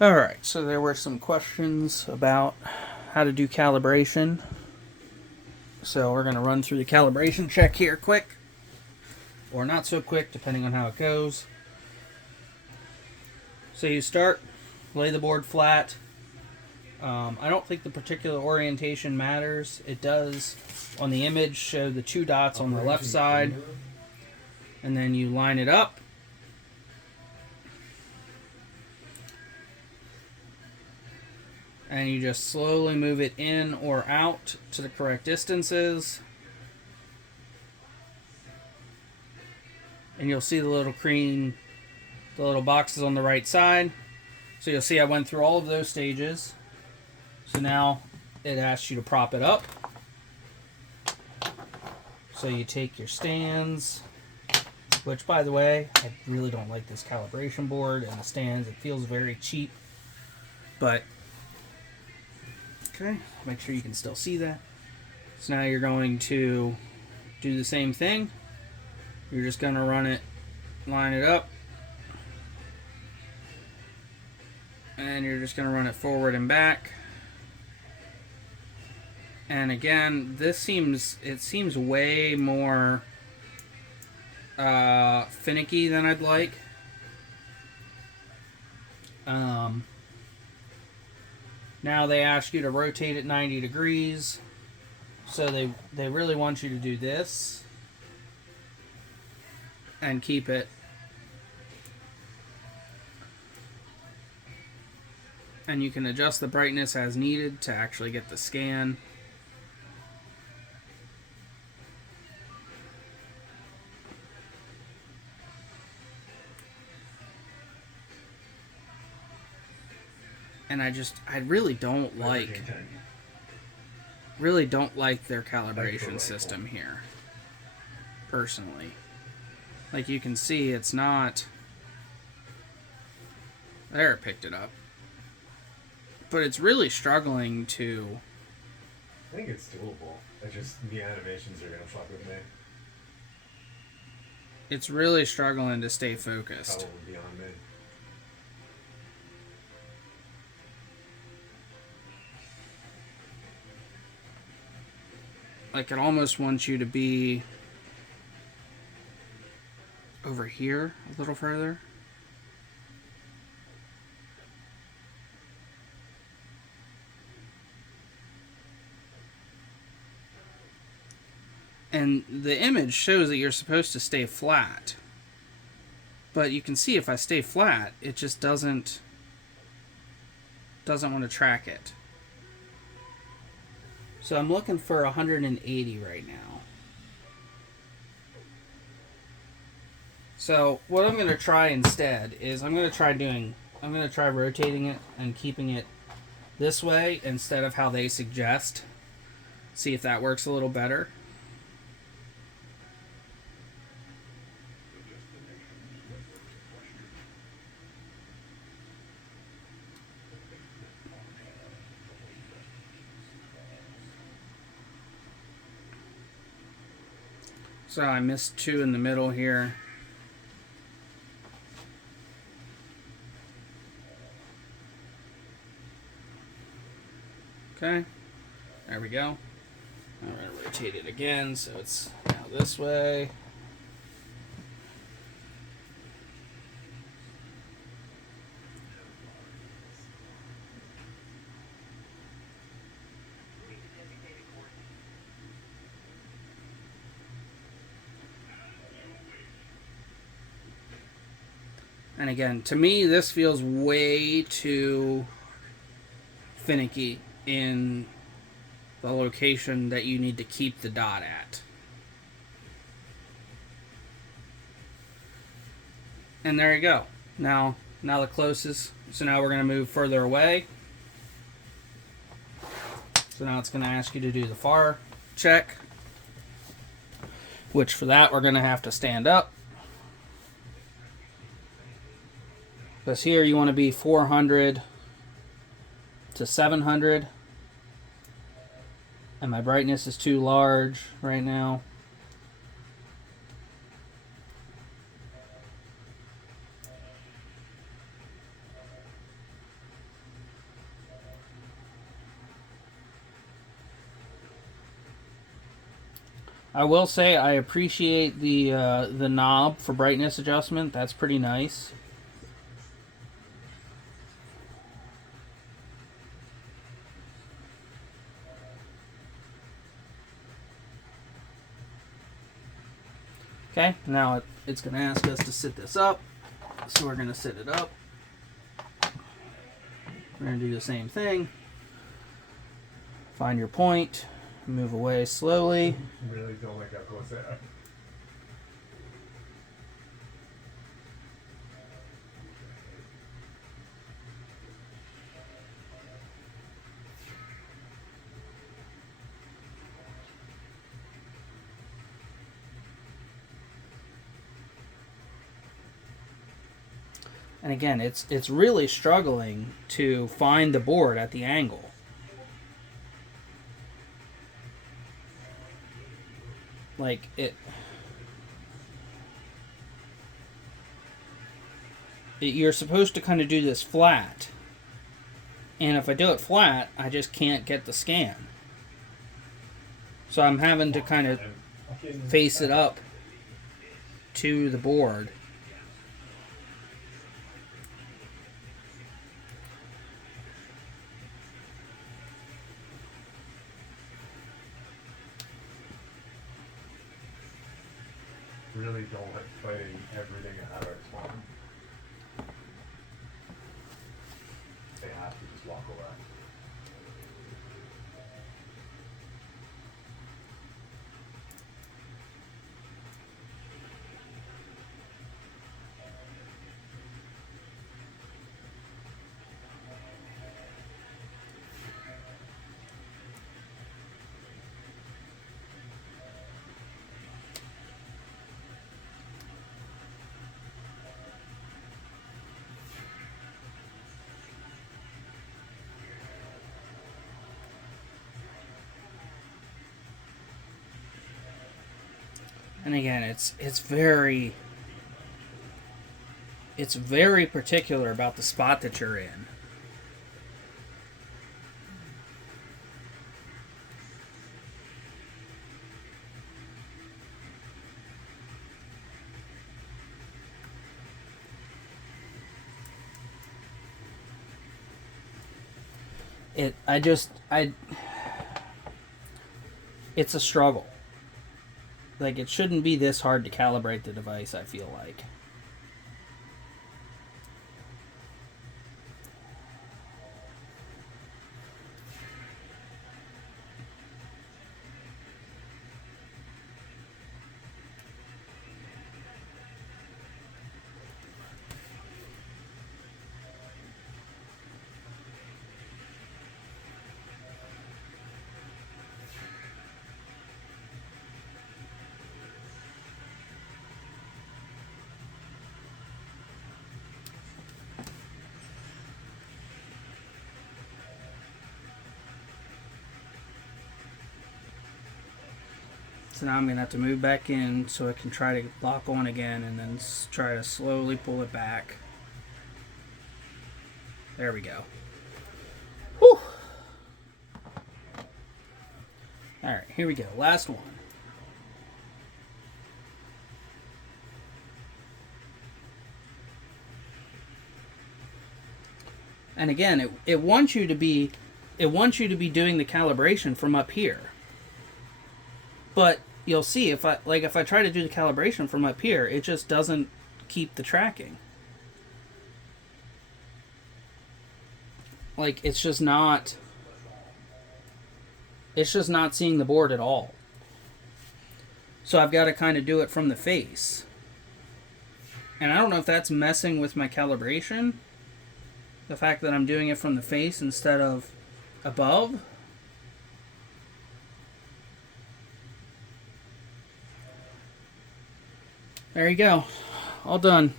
Alright, so there were some questions about how to do calibration. So we're going to run through the calibration check here quick. Or not so quick, depending on how it goes. So you start, lay the board flat. I don't think the particular orientation matters. It does, on the image, show the two dots on the left side. And then you line it up. And you just slowly move it in or out to the correct distances. And you'll see the little the little boxes on the right side. So you'll see I went through all of those stages. So now it asks you to prop it up. So you take your stands, which, by the way, I really don't like this calibration board and the stands. It feels very cheap. But okay, make sure you can still see that. So now you're going to do the same thing. You're just going to run it, line it up, and you're just going to run it forward and back. And again, it seems way more finicky than I'd like. Now they ask you to rotate it 90 degrees. So they really want you to do this and keep it. And you can adjust the brightness as needed to actually get the scan. And I really don't like their calibration system here, personally. Like you can see, it's not, there it picked it up, but it's really struggling to, I think it's doable. It's just the animations are gonna fuck with me. It's really struggling to stay focused. Probably beyond me. Like it almost wants you to be over here a little further. And the image shows that you're supposed to stay flat. But you can see if I stay flat, it just doesn't want to track it. So I'm looking for 180 right now. So what I'm going to try instead is I'm going to try rotating it and keeping it this way instead of how they suggest. See if that works a little better. So I missed 2 in the middle here. Okay, there we go. I'm going to rotate it again so it's now this way. And again, to me, this feels way too finicky in the location that you need to keep the dot at. And there you go. Now the closest. So now we're going to move further away. So now it's going to ask you to do the far check, which for that we're going to have to stand up. Because here you want to be 400 to 700. And my brightness is too large right now. I will say I appreciate the knob for brightness adjustment. That's pretty nice. Okay, now it's going to ask us to sit this up. So we're going to sit it up. We're going to do the same thing. Find your point. Move away slowly. Really don't like that close out. And again, it's really struggling to find the board at the angle. Like you're supposed to kind of do this flat. And if I do it flat, I just can't get the scan. So I'm having to kind of face it up to the board. Really don't like fighting everything at our time. They have to just walk away. And again, it's very particular about the spot that you're in. It's a struggle. Like, it shouldn't be this hard to calibrate the device, I feel like. So now I'm going to have to move back in so I can try to lock on again and then try to slowly pull it back. There we go. Whew. Alright, here we go. Last one. And again, it wants you to be doing the calibration from up here. But you'll see if I try to do the calibration from up here, it just doesn't keep the tracking. Like, it's just not seeing the board at all. So I've got to kind of do it from the face. And I don't know if that's messing with my calibration. The fact that I'm doing it from the face instead of above. There you go. All done.